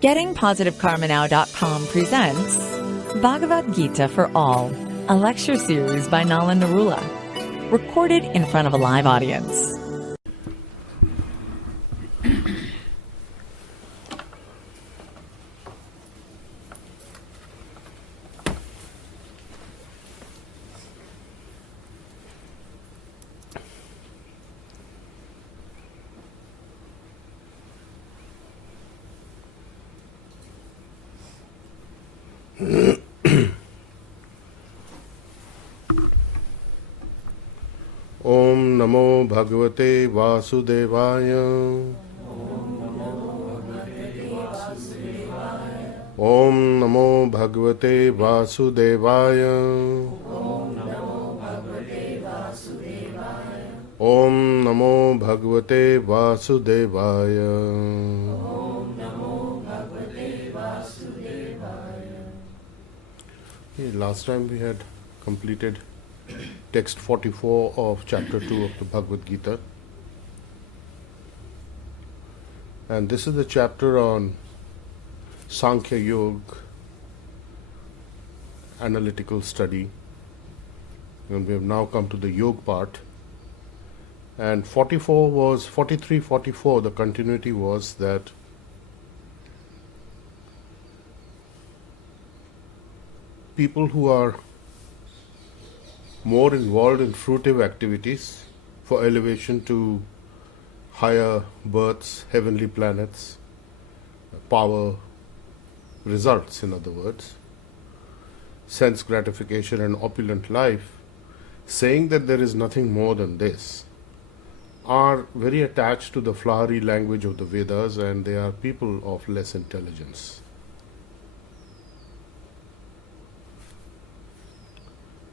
GettingPositiveKarmaNow.com presents Bhagavad Gita for All, a lecture series by Nala Narula, recorded in front of a live audience. Om Namo Bhagavate Vasudevaya. Om Namo Bhagavate Vasudevaya. Om Namo Bhagavate Vasudevaya. Last time we had completed text 44 of chapter 2 of the Bhagavad Gita, and this is the chapter on Sankhya Yoga, analytical study, and we have now come to the Yoga part. And 44, the continuity was that people who are more involved in fruitive activities for elevation to higher births, heavenly planets, power, results, in other words, sense gratification and opulent life, saying that there is nothing more than this, are very attached to the flowery language of the Vedas, and they are people of less intelligence.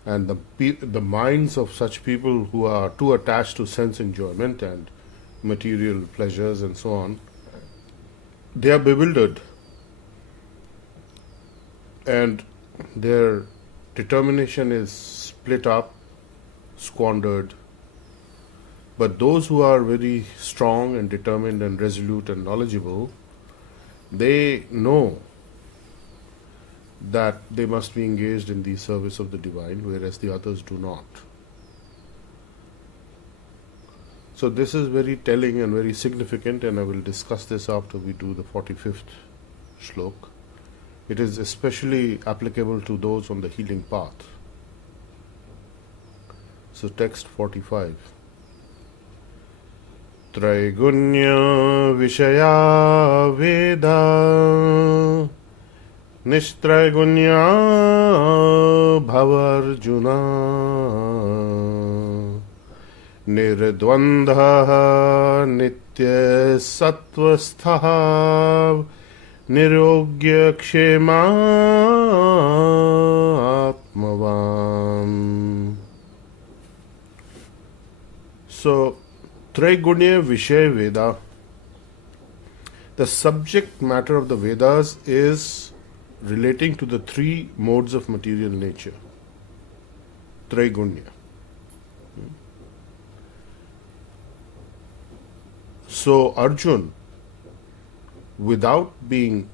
And the minds of such people who are too attached to sense enjoyment and material pleasures and so on, they are bewildered, and their determination is split up, squandered. But those who are very strong and determined and resolute and knowledgeable, they know that they must be engaged in the service of the divine, whereas the others do not. So this is very telling and very significant, and I will discuss this after we do the 45th shlok. It is especially applicable to those on the healing path. So text 45. Traigunya Vishaya Veda Nishtraigunya Bhavarjuna Nirdvandha Nitya Sattvastha Nirogya Kshema Atmavan. So, Traigunya Vishaya Veda, the subject matter of the Vedas is relating to the three modes of material nature. Traigunya. So Arjun, without being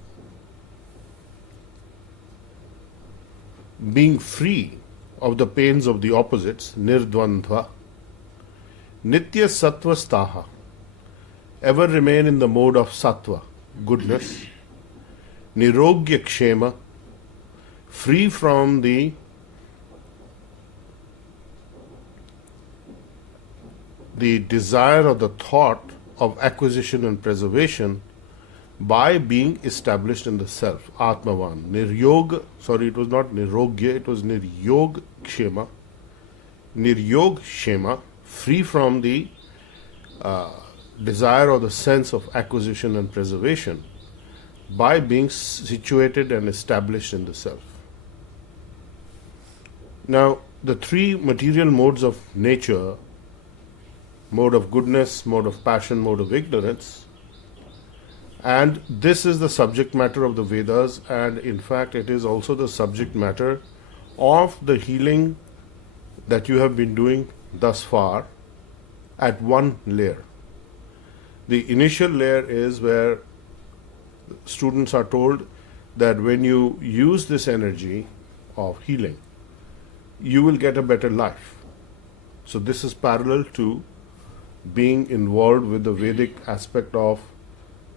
free of the pains of the opposites, nirdvandva, nitya sattvastaha, ever remain in the mode of sattva, goodness, nirogya kshema, free from the desire or the thought of acquisition and preservation, by being established in the self, Atmavan. It was not nirogya, it was niryog kshema. Niryog kshema, free from the desire or the sense of acquisition and preservation, by being situated and established in the self. Now, the three material modes of nature, mode of goodness, mode of passion, mode of ignorance, and this is the subject matter of the Vedas, and in fact it is also the subject matter of the healing that you have been doing thus far at one layer. The initial layer is where students are told that when you use this energy of healing, you will get a better life. So this is parallel to being involved with the Vedic aspect of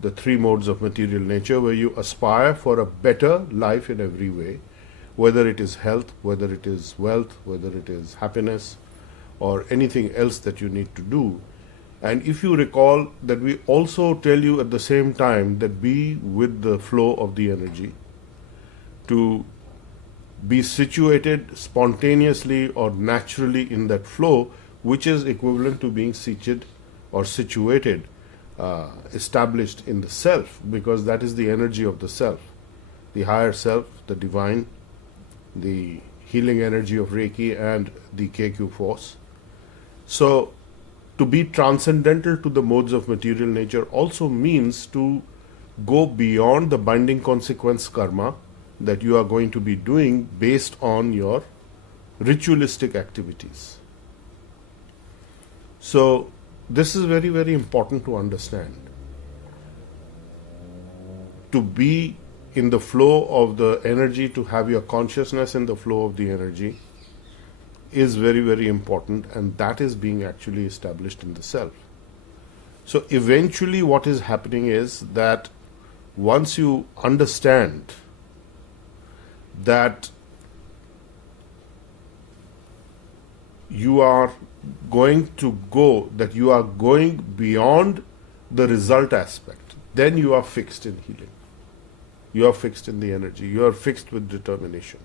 the three modes of material nature, where you aspire for a better life in every way, whether it is health, whether it is wealth, whether it is happiness, or anything else that you need to do. And if you recall that we also tell you at the same time that be with the flow of the energy, to be situated spontaneously or naturally in that flow, which is equivalent to being seated or situated, established in the self, because that is the energy of the self, the higher self, the divine, the healing energy of Reiki, and the KQ force. So to be transcendental to the modes of material nature also means to go beyond the binding consequence karma that you are going to be doing based on your ritualistic activities. So this is very, very important to understand. To be in the flow of the energy, to have your consciousness in the flow of the energy, is very, very important, and that is being actually established in the self. So eventually what is happening is that once you understand that you are going beyond the result aspect, then you are fixed in healing. You are fixed in the energy. You are fixed with determination.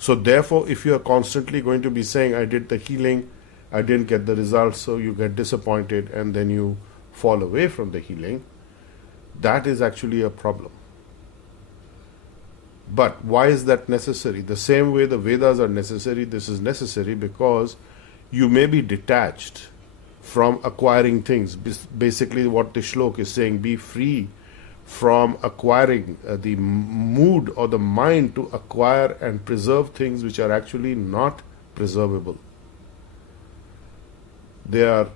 So therefore, if you are constantly going to be saying, I did the healing, I didn't get the results, so you get disappointed and then you fall away from the healing, that is actually a problem. But why is that necessary? The same way the Vedas are necessary, this is necessary because you may be detached from acquiring things. Basically what the shlok is saying, be free from acquiring the mood or the mind to acquire and preserve things which are actually not preservable. They are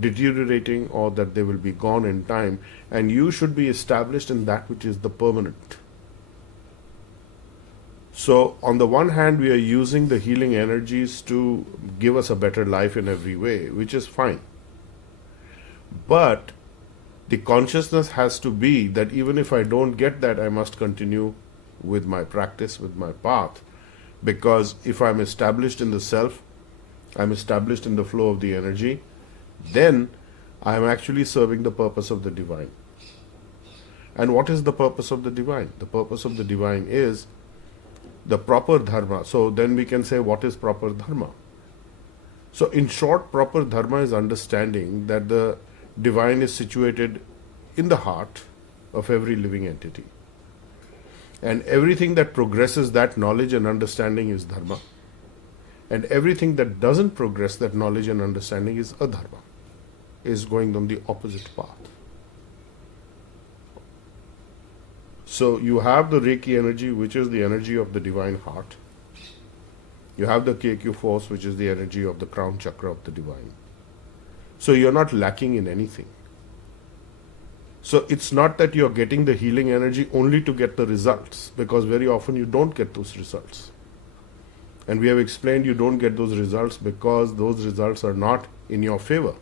deteriorating, or that they will be gone in time, and you should be established in that which is the permanent. So on the one hand, we are using the healing energies to give us a better life in every way, which is fine. But the consciousness has to be that even if I don't get that, I must continue with my practice, with my path. Because if I'm established in the self, I'm established in the flow of the energy, then I'm actually serving the purpose of the divine. And what is the purpose of the divine? The purpose of the divine is the proper dharma. So then we can say, what is proper dharma? So in short, proper dharma is understanding that the divine is situated in the heart of every living entity. And everything that progresses that knowledge and understanding is dharma. And everything that doesn't progress that knowledge and understanding is adharma, is going on the opposite path. So you have the Reiki energy, which is the energy of the divine heart. You have the KQ force, which is the energy of the crown chakra of the divine. So you're not lacking in anything. So it's not that you're getting the healing energy only to get the results, because very often you don't get those results. And we have explained you don't get those results because those results are not in your favor.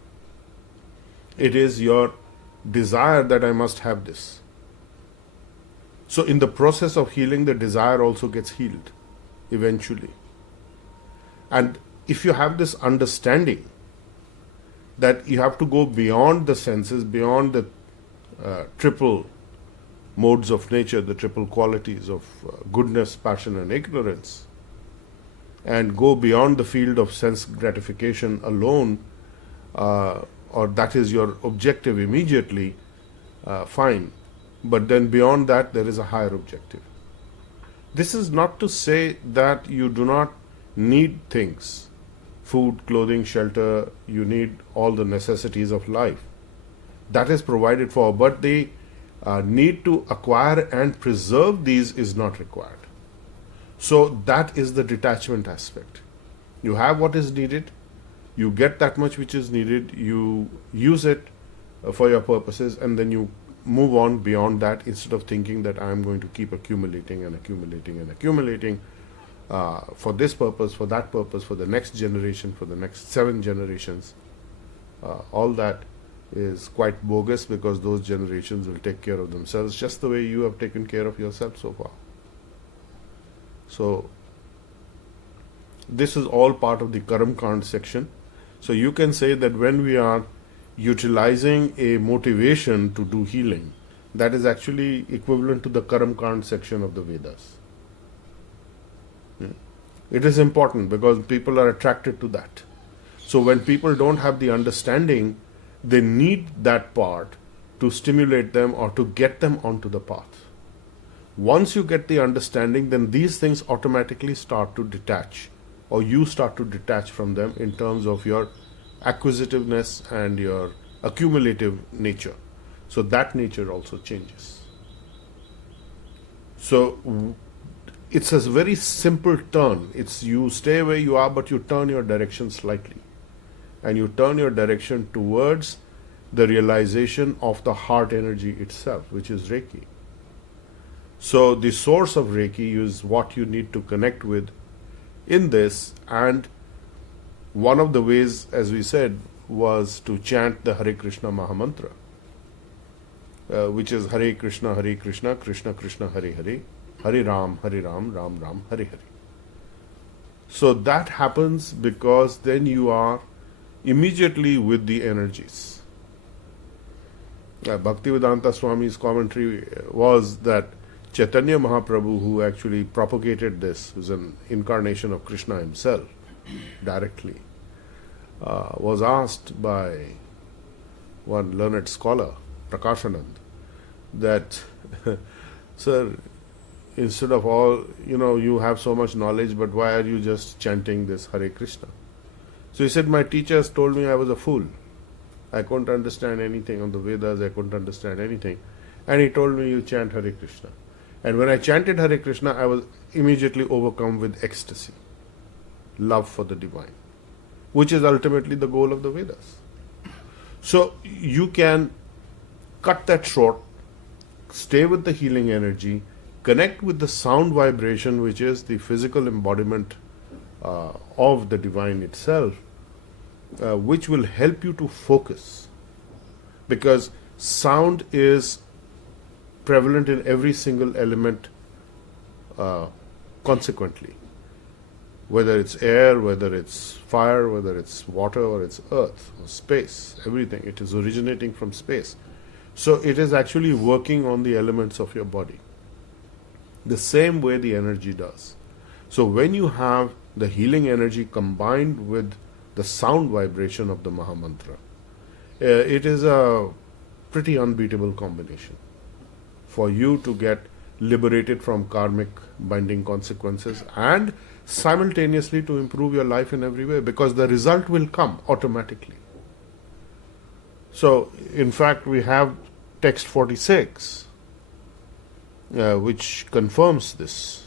It is your desire that I must have this. So in the process of healing, the desire also gets healed eventually. And if you have this understanding that you have to go beyond the senses, beyond the triple modes of nature, the triple qualities of goodness, passion, and ignorance, and go beyond the field of sense gratification alone, or that is your objective immediately, fine. But then beyond that, there is a higher objective. This is not to say that you do not need things, food, clothing, shelter, you need all the necessities of life. That is provided for, but the need to acquire and preserve these is not required. So that is the detachment aspect. You have what is needed, you get that much which is needed, you use it for your purposes, and then you move on beyond that instead of thinking that I'm going to keep accumulating and accumulating and accumulating for this purpose, for that purpose, for the next generation, for the next 7 generations. All that is quite bogus, because those generations will take care of themselves just the way you have taken care of yourself so far. So this is all part of the Karam Kand section. So you can say that when we are utilizing a motivation to do healing, that is actually equivalent to the Karam Kand section of the Vedas. It is important because people are attracted to that. So when people don't have the understanding, they need that part to stimulate them or to get them onto the path. Once you get the understanding, then these things automatically start to detach, or you start to detach from them in terms of your acquisitiveness and your accumulative nature. So that nature also changes. So it's a very simple turn. It's you stay where you are, but you turn your direction slightly. And you turn your direction towards the realization of the heart energy itself, which is Reiki. So the source of Reiki is what you need to connect with in this, and one of the ways, as we said, was to chant the Hare Krishna Mahamantra, which is Hare Krishna, Krishna Krishna, Hare Hare, Hare Ram, Ram Ram, Hare Hare. So that happens because then you are immediately with the energies. Bhaktivedanta Swami's commentary was that Chaitanya Mahaprabhu, who actually propagated this, who's an incarnation of Krishna himself, directly, was asked by one learned scholar, Prakashanand, that, sir, instead of all, you have so much knowledge, but why are you just chanting this Hare Krishna? So he said, my teachers told me I was a fool. I couldn't understand anything on the Vedas, I couldn't understand anything. And he told me, you chant Hare Krishna. And when I chanted Hare Krishna, I was immediately overcome with ecstasy, love for the divine, which is ultimately the goal of the Vedas. So you can cut that short, stay with the healing energy, connect with the sound vibration, which is the physical embodiment of the divine itself, which will help you to focus, because sound is prevalent in every single element consequently, whether it's air, whether it's fire, whether it's water, or it's earth or space, everything. It is originating from space. So it is actually working on the elements of your body the same way the energy does. So when you have the healing energy combined with the sound vibration of the Mahamantra, it is a pretty unbeatable combination for you to get liberated from karmic binding consequences and simultaneously to improve your life in every way, because the result will come automatically. So, in fact, we have text 46, which confirms this.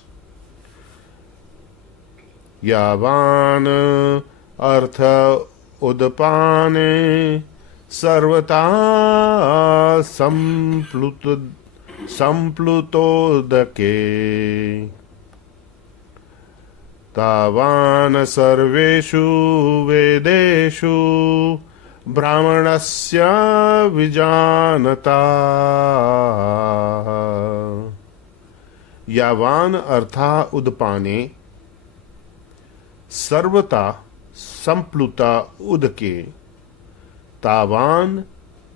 Yavan artha udapane sarvata samplutodake tavan sarveshu vedeshu brahmanasya vijanata. Yavan artha udapane sarvata sampluta udake tavan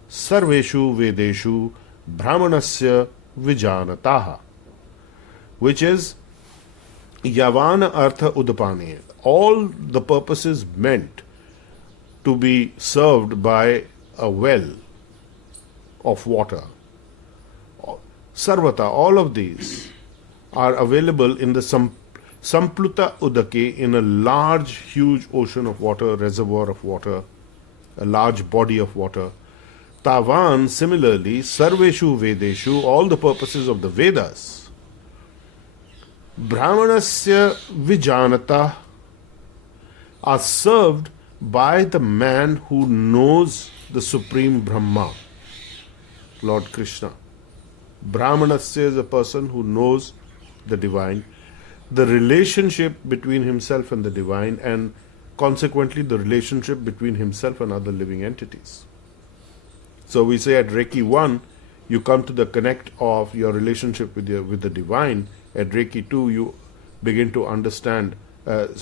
sarveshu vedeshu brahmanasya vijanataha, which is Yavana Artha Udapane. All the purposes meant to be served by a well of water. Sarvata, all of these are available in the Sampluta Udake, in a large, huge ocean of water, reservoir of water, a large body of water. Tavan, similarly, Sarveshu Vedeshu, all the purposes of the Vedas. Brahmanasya Vijanata are served by the man who knows the Supreme Brahma. Lord Krishna. Brahmanasya is a person who knows the divine, the relationship between himself and the divine, and consequently the relationship between himself and other living entities. So we say at Reiki 1, you come to the connect of your relationship with the divine. At Reiki 2, you begin to understand, at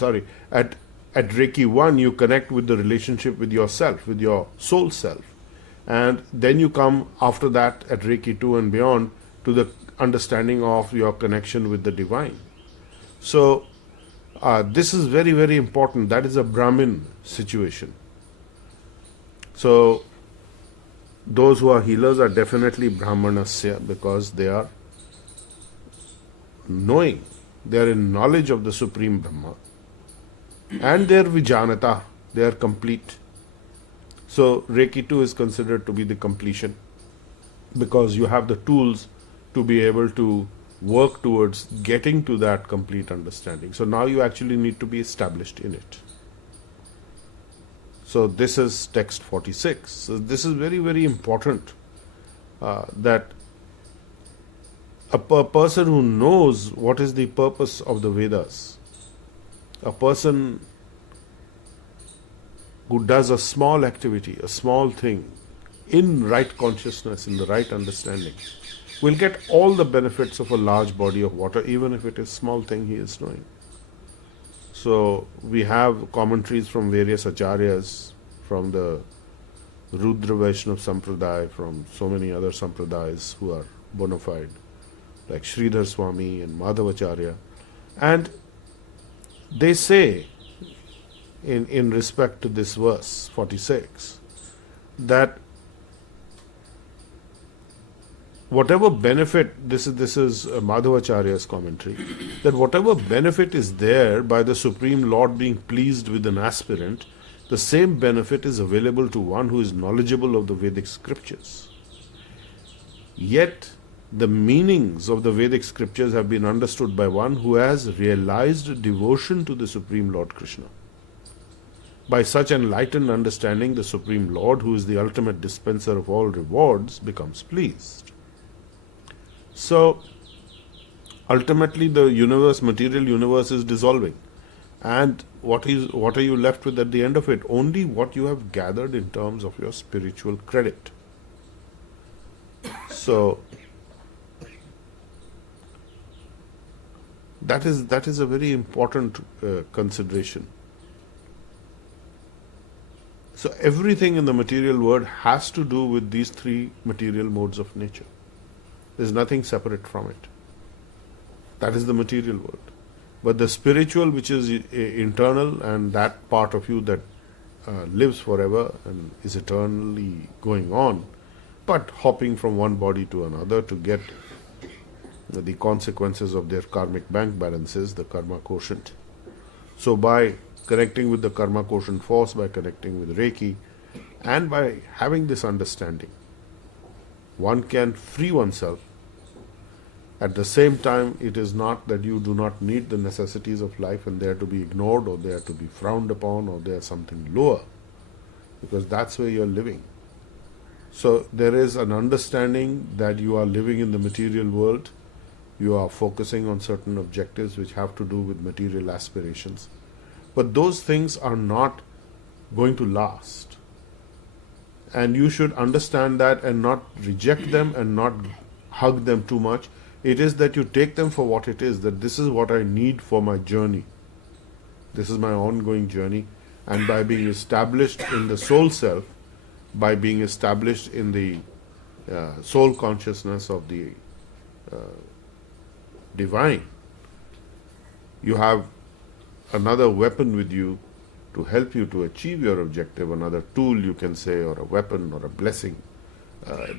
Reiki 1, you connect with the relationship with yourself, with your soul self. And then you come after that at Reiki 2 and beyond to the understanding of your connection with the divine. So this is very, very important. That is a Brahmin situation. So those who are healers are definitely Brahmanasya, because they are knowing, they are in knowledge of the Supreme Brahma, and they are Vijanata, they are complete. So Reiki 2 is considered to be the completion, because you have the tools to be able to work towards getting to that complete understanding. So now you actually need to be established in it. So this is text 46. So this is very, very important, that a person who knows what is the purpose of the Vedas, a person who does a small activity, a small thing, in right consciousness, in the right understanding, will get all the benefits of a large body of water, even if it is small thing he is doing. So we have commentaries from various acharyas, from the Rudra Vaishnava Sampradaya, from so many other sampradayas who are bona fide, like Sridhar Swami and Madhavacharya. And they say, in respect to this verse 46, that whatever benefit, this is Madhavacharya's commentary, that whatever benefit is there by the Supreme Lord being pleased with an aspirant, the same benefit is available to one who is knowledgeable of the Vedic scriptures. Yet the meanings of the Vedic scriptures have been understood by one who has realized devotion to the Supreme Lord Krishna. By such enlightened understanding, the Supreme Lord, who is the ultimate dispenser of all rewards, becomes pleased. So, ultimately the universe, material universe, is dissolving. And what are you left with at the end of it? Only what you have gathered in terms of your spiritual credit. So, that is a very important consideration. So everything in the material world has to do with these three material modes of nature. There is nothing separate from it. That is the material world. But the spiritual, which is internal, and that part of you that lives forever and is eternally going on, but hopping from one body to another to get the consequences of their karmic bank balances, the karma quotient. So by connecting with the karma quotient force, by connecting with Reiki, and by having this understanding, one can free oneself. At the same time, it is not that you do not need the necessities of life and they are to be ignored, or they are to be frowned upon, or they are something lower, because that's where you are living. So there is an understanding that you are living in the material world, you are focusing on certain objectives which have to do with material aspirations. But those things are not going to last. And you should understand that and not reject them and not hug them too much. It is that you take them for what it is, that this is what I need for my journey. This is my ongoing journey. And by being established in the soul self, by being established in the soul consciousness of the divine, you have another weapon with you to help you to achieve your objective, another tool you can say, or a weapon or a blessing,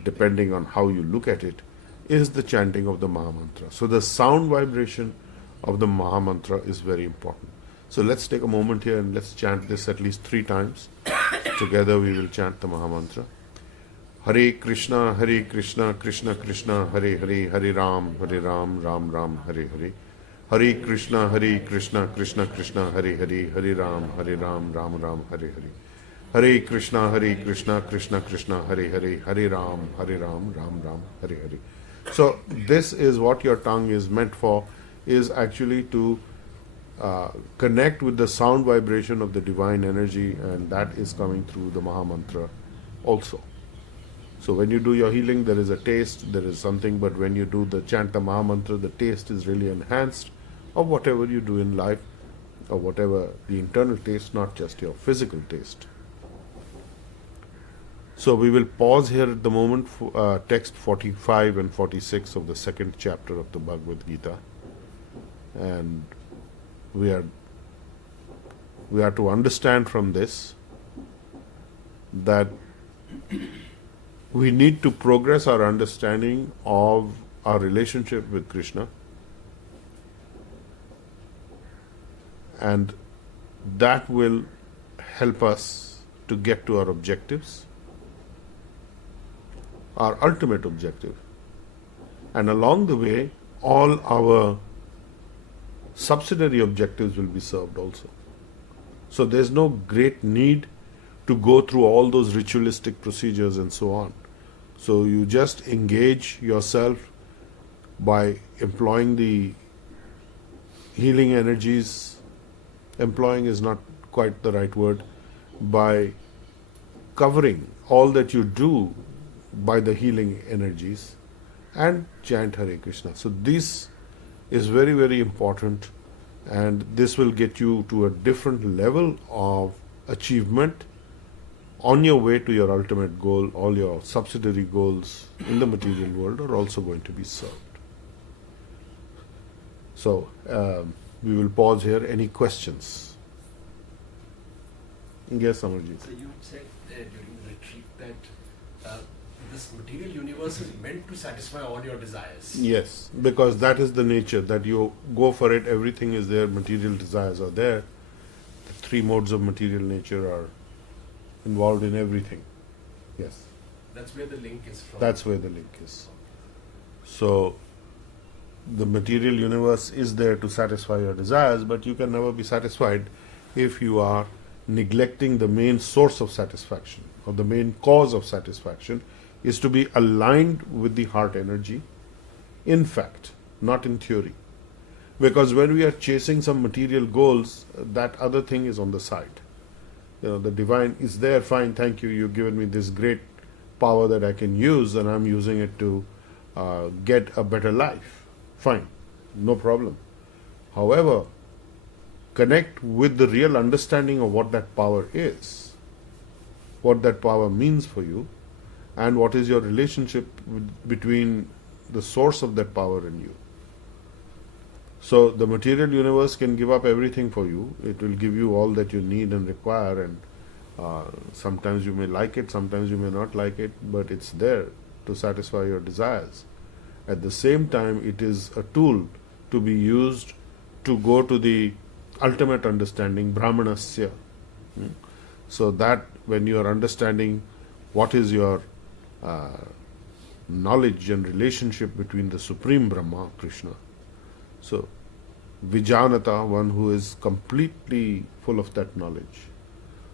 depending on how you look at it, is the chanting of the Mahamantra. So the sound vibration of the Mahamantra is very important. So let's take a moment here and let's chant this at least 3 times. Together we will chant the Mahamantra. Hare Krishna, Krishna Krishna, Hare Hare, Hare Ram, Ram Ram, Hare Hare. Hare Krishna, Krishna Krishna, Hare Hare, Hare Ram, Ram Ram, Hare Hare. Hare Krishna, Krishna Krishna, Hare Hare, Hare Ram, Ram Ram, Hare Hare. So this is what your tongue is meant for, is actually to connect with the sound vibration of the divine energy, and that is coming through the Maha Mantra also. So when you do your healing, there is a taste, there is something, but when you do the chant the Maha Mantra, the taste is really enhanced of whatever you do in life, or whatever the internal taste, not just your physical taste. So we will pause here at the moment for text 45 and 46 of the second chapter of the Bhagavad Gita, and we are to understand from this that we need to progress our understanding of our relationship with Krishna, and that will help us to get to our objectives, our ultimate objective. And along the way, all our subsidiary objectives will be served also. So there's no great need to go through all those ritualistic procedures and so on. So you just engage yourself by employing the healing energies. Employing is not quite the right word. By covering all that you do by the healing energies, and chant Hare Krishna. So this is very, very important, and this will get you to a different level of achievement on your way to your ultimate goal. All your subsidiary goals in the material world are also going to be served. So we will pause here. Any questions? Yes, Amarjit. So you said during the retreat that this material universe is meant to satisfy all your desires. Yes, because that is the nature, that you go for it, everything is there, material desires are there. The three modes of material nature are involved in everything. Yes. That's where the link is from. That's where the link is. So, the material universe is there to satisfy your desires, but you can never be satisfied if you are neglecting the main source of satisfaction, or the main cause of satisfaction is to be aligned with the heart energy, in fact, not in theory. Because when we are chasing some material goals, that other thing is on the side. The divine is there, fine, thank you, you've given me this great power that I can use, and I'm using it to get a better life. Fine, no problem. However, connect with the real understanding of what that power is, what that power means for you, and what is your relationship between the source of that power and you. So the material universe can give up everything for you. It will give you all that you need and require, and sometimes you may like it, sometimes you may not like it, but it's there to satisfy your desires. At the same time, it is a tool to be used to go to the ultimate understanding, Brahmanasya. So that when you are understanding what is your knowledge and relationship between the Supreme Brahma, Krishna. So, Vijanata, one who is completely full of that knowledge.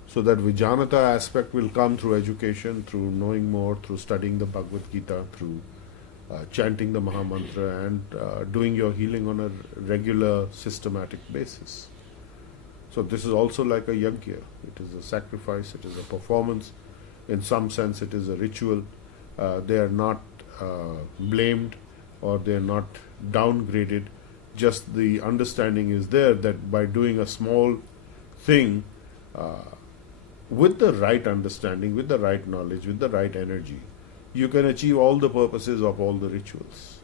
So that Vijanata aspect will come through education, through knowing more, through studying the Bhagavad Gita, through chanting the Maha Mantra, and doing your healing on a regular, systematic basis. So this is also like a yajna. It is a sacrifice, it is a performance. In some sense, it is a ritual. They are not blamed, or they are not downgraded. Just the understanding is there that by doing a small thing with the right understanding, with the right knowledge, with the right energy, you can achieve all the purposes of all the rituals.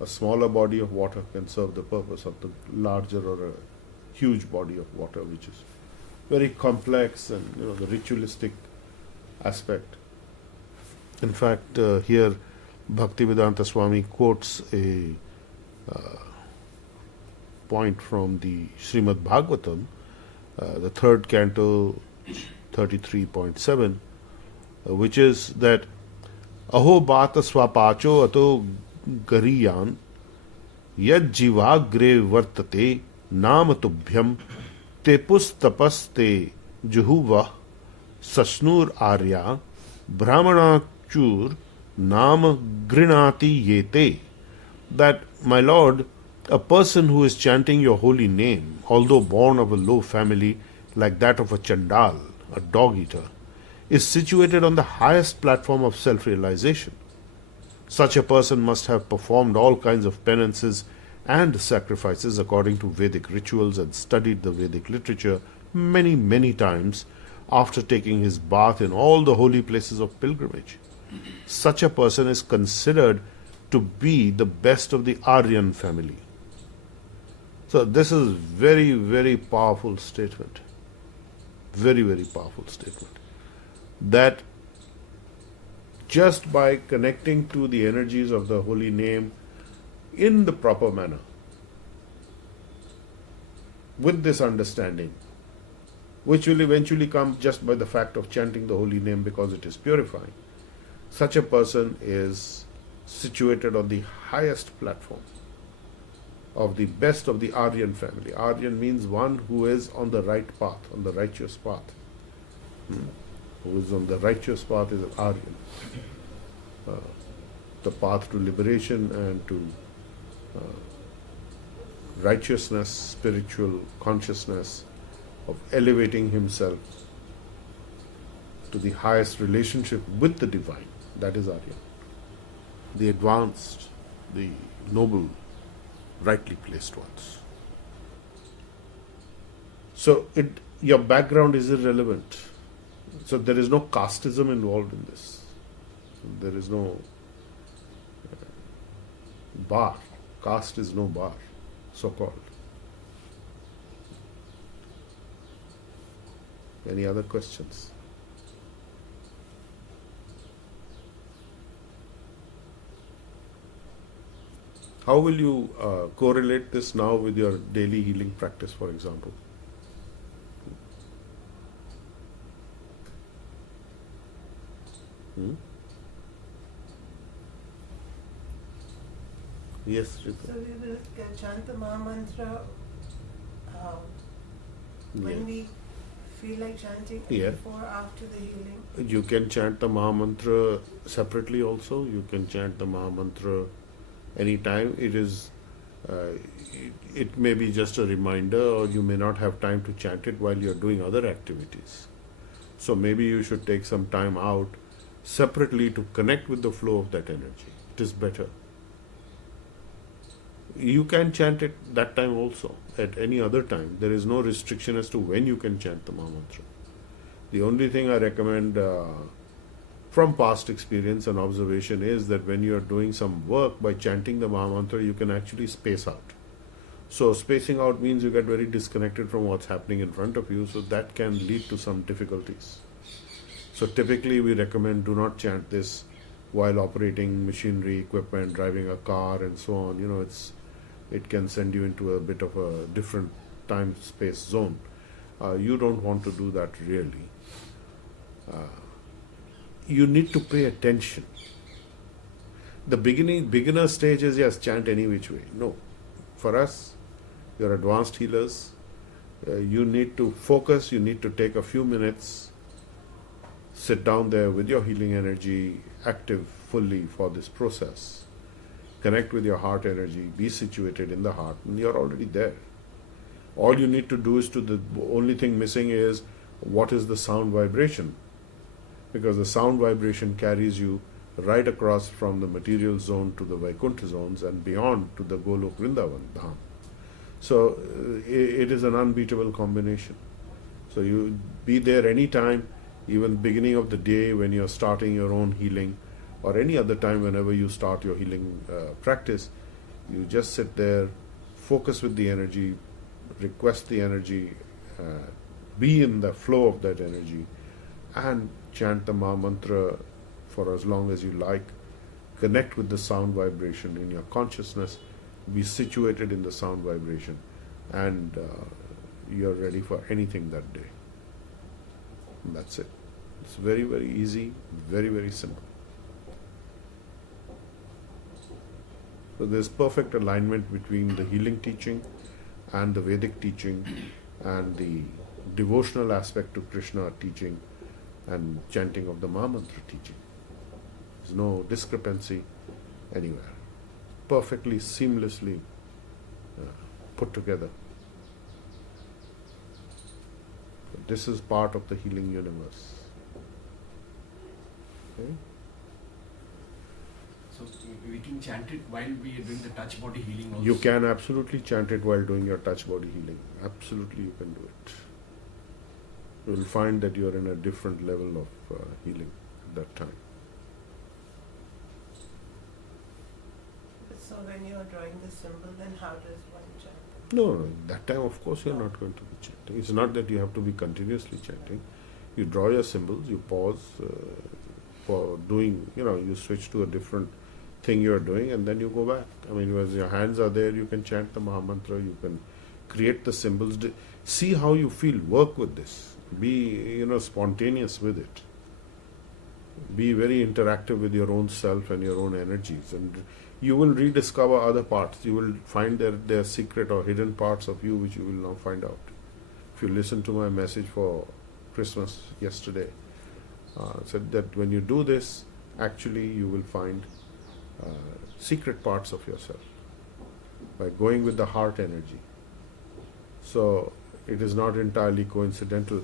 A smaller body of water can serve the purpose of the larger or a huge body of water, which is very complex, and the ritualistic aspect. In fact, here Bhaktivedanta Swami quotes a point from the Srimad Bhagavatam, the third canto, 33.7, which is that Aho bata swapacho ato gariyan yad jivagre vartate namatubhyam te pustapaste juhuva Sasnur Arya Brahmanachur Nam Grinati Yete. That, my lord, a person who is chanting your holy name, although born of a low family like that of a Chandal, a dog eater, is situated on the highest platform of self realization. Such a person must have performed all kinds of penances and sacrifices according to Vedic rituals and studied the Vedic literature many, many times after taking his bath in all the holy places of pilgrimage. Such a person is considered to be the best of the Aryan family. So this is very, very powerful statement. Very, very powerful statement. That just by connecting to the energies of the holy name in the proper manner, with this understanding, which will eventually come just by the fact of chanting the holy name because it is purifying, such a person is situated on the highest platform of the best of the Aryan family. Aryan means one who is on the right path, on the righteous path. Who is on the righteous path is an Aryan. The path to liberation and to righteousness, spiritual consciousness, of elevating himself to the highest relationship with the divine. That is Aryan. The advanced, the noble, rightly placed ones. So your background is irrelevant. So there is no casteism involved in this. There is no bar. Caste is no bar, so called. Any other questions? How will you correlate this now with your daily healing practice, for example? Yes, Rita. So we will chant the Maha Mantra when we feel like chanting, Yeah. before, after the healing. You can chant the Maha Mantra separately also. You can chant the Maha Mantra anytime. It may be just a reminder, or you may not have time to chant it while you're doing other activities. So maybe you should take some time out separately to connect with the flow of that energy. It is better. You can chant it that time also, at any other time. There is no restriction as to when you can chant the Maha Mantra. The only thing I recommend from past experience and observation is that when you are doing some work, by chanting the Maha Mantra, you can actually space out. So spacing out means you get very disconnected from what's happening in front of you, so that can lead to some difficulties. So typically we recommend do not chant this while operating machinery, equipment, driving a car and so on. It can send you into a bit of a different time-space zone. You don't want to do that really. You need to pay attention. The beginner stage is, yes, chant any which way. No. For us, you're advanced healers. You need to focus, you need to take a few minutes, sit down there with your healing energy, active fully for this process. Connect with your heart energy, be situated in the heart, and you're already there. All you need to do is the only thing missing is what is the sound vibration. Because the sound vibration carries you right across from the material zone to the Vaikuntha zones and beyond to the Golok Vrindavan Dham. So it is an unbeatable combination. So you be there anytime, even beginning of the day when you're starting your own healing, or any other time whenever you start your healing practice. You just sit there, focus with the energy, request the energy, be in the flow of that energy, and chant the Maha Mantra for as long as you like. Connect with the sound vibration in your consciousness, be situated in the sound vibration, and you're ready for anything that day. And that's it. It's very, very easy, very, very simple. So there's perfect alignment between the healing teaching and the Vedic teaching and the devotional aspect to Krishna teaching and chanting of the Mahamantra teaching. There's no discrepancy anywhere. Perfectly, seamlessly put together. This is part of the healing universe. Okay? So we can chant it while we are doing the touch body healing also. You can absolutely chant it while doing your touch body healing. Absolutely, you can do it. You will find that you are in a different level of healing at that time. So when you are drawing the symbol, then how does one chant? No, that time of course you are not going to be chanting. It's not that you have to be continuously chanting. You draw your symbols, you pause for doing, you switch to a different thing you are doing and then you go back. I mean, as your hands are there, you can chant the Mahamantra, you can create the symbols. See how you feel, work with this. Be, spontaneous with it. Be very interactive with your own self and your own energies, and you will rediscover other parts. You will find their secret or hidden parts of you which you will now find out. If you listen to my message for Christmas yesterday, said that when you do this, actually you will find secret parts of yourself by going with the heart energy. So it is not entirely coincidental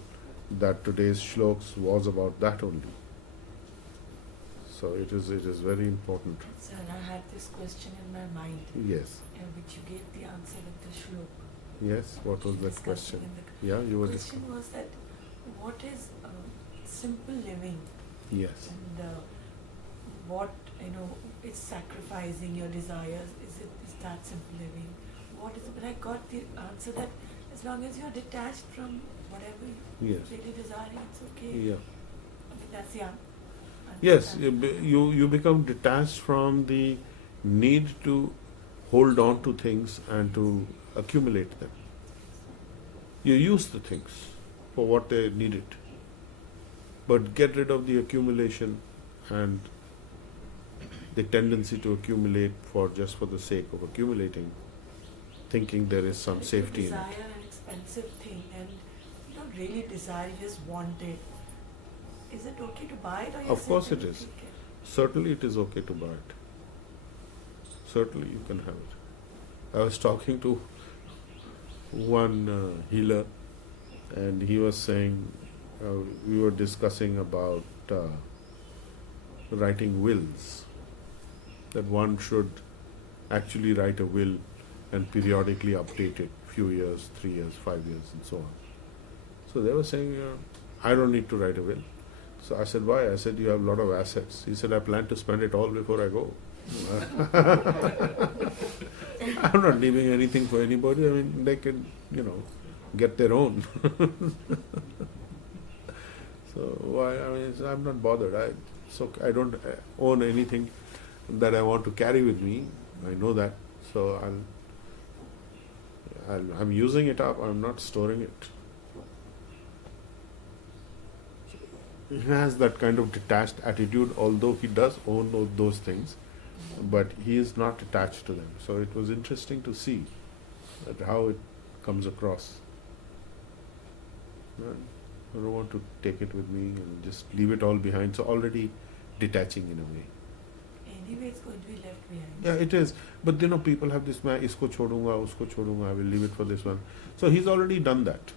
that today's shloks was about that only. So it is very important. Sir, I had this question in my mind. Yes. Which you gave the answer with the shlok. Yes. What was that question? Yeah, you were The question was that what is simple living? Yes. And what it's sacrificing your desires. Is that simple living? What is it? But I got the answer that as long as you're detached from whatever Yes. you're really desiring, it's okay. Yeah. I mean, that's the answer. Yes, you become detached from the need to hold on to things and to accumulate them. You use the things for what they needed, but get rid of the accumulation and the tendency to accumulate for the sake of accumulating, thinking there is some safety in it. If you desire an expensive thing and you don't really desire, you just want it. Is it okay to buy it, or you Of course simply it is. take it? Certainly it is okay to buy it. Certainly you can have it. I was talking to one healer, and he was saying, we were discussing about writing wills, that one should actually write a will and periodically update it, few years, 3 years, 5 years, and so on. So they were saying, I don't need to write a will. So I said, why? I said, you have a lot of assets. He said, I plan to spend it all before I go. I'm not leaving anything for anybody. I mean, they can, get their own. So why? I mean, I'm not bothered. I don't own anything that I want to carry with me. I know that. So I'm using it up. I'm not storing it. He has that kind of detached attitude, although he does own those things, but he is not attached to them. So it was interesting to see how it comes across. I don't want to take it with me and just leave it all behind. So already detaching in a way. Anyway, it's going to be left behind. Yeah, it is. But people have this, isko chodunga, usko chodunga, I will leave it for this one. So he's already done that.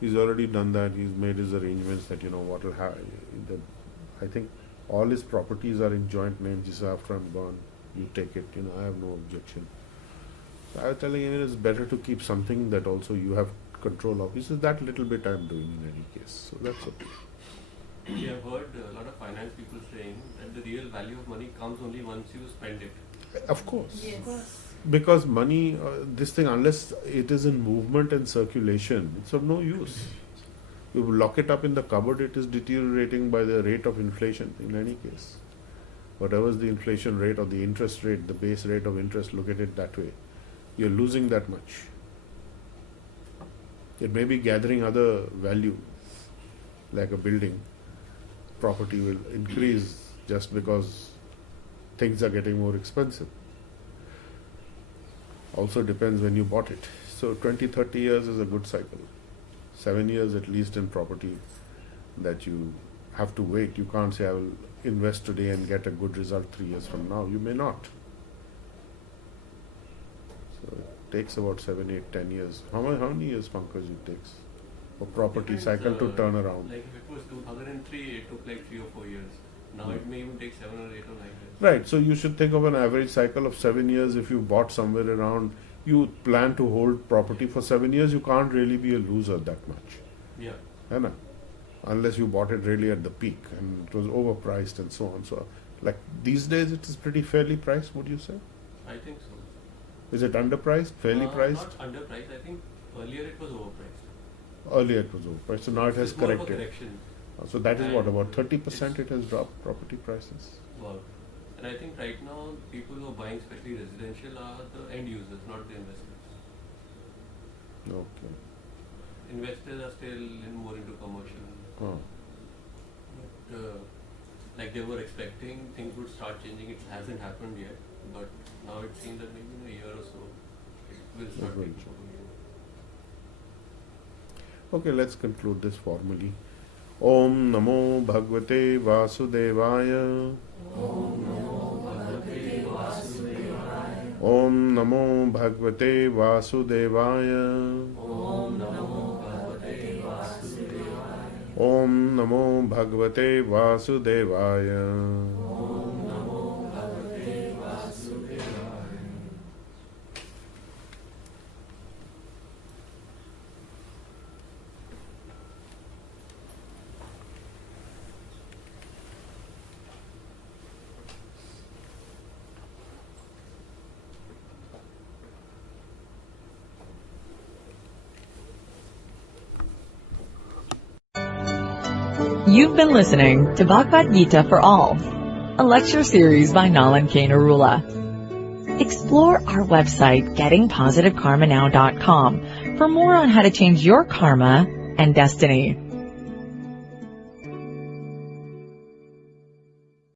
He's made his arrangements that, what will happen. I think all his properties are in joint names. He said, after I'm gone, you take it. I have no objection. So I was telling him it's better to keep something that also you have control of. He says, that little bit I'm doing in any case. So that's okay. We have heard a lot of finance people saying that the real value of money comes only once you spend it. Of course. Yes. Because money, this thing, unless it is in movement and circulation, it's of no use. You lock it up in the cupboard, it is deteriorating by the rate of inflation in any case. Whatever is the inflation rate or the interest rate, the base rate of interest, look at it that way. You're losing that much. It may be gathering other value, like a building. Property will increase just because things are getting more expensive. Also depends when you bought it. So 20-30 years is a good cycle. 7 years at least in property that you have to wait. You can't say I will invest today and get a good result 3 years from now. You may not. So it takes about 7, 8, 10 years. How many years, Pankaj, it takes for property Depends, cycle to turn around? Like if it was 2003, it took like 3 or 4 years. Now it may even take 7 or 8 or 9 years. Right. So you should think of an average cycle of 7 years. If you bought somewhere around, you plan to hold property for 7 years, you can't really be a loser that much. Yeah. है ना? Unless you bought it really at the peak and it was overpriced and so on. So, like these days, it is pretty fairly priced, would you say? I think so. Is it underpriced, fairly priced? Not underpriced. I think earlier it was overpriced. Earlier it was overpriced, so now it has It's more of a corrected. correction. So that is what, And about 30% it's- it has dropped, property prices? Wow. And I think right now people who are buying, especially residential, are the end users, not the investors. Okay. Investors are still more into commercial. Oh. But, like they were expecting things would start changing. It hasn't happened yet, but now it seems that maybe in a year or so it will start It will. taking over again. Okay, let's conclude this formally. Om Namo Bhagavate Vasudevaya. Om Namo Bhagavate Vasudevaya. Om Namo Bhagavate Vasudevaya. You've been listening to Bhagavad Gita for All, a lecture series by Nalan K. Narula. Explore our website, gettingpositivekarmanow.com, for more on how to change your karma and destiny.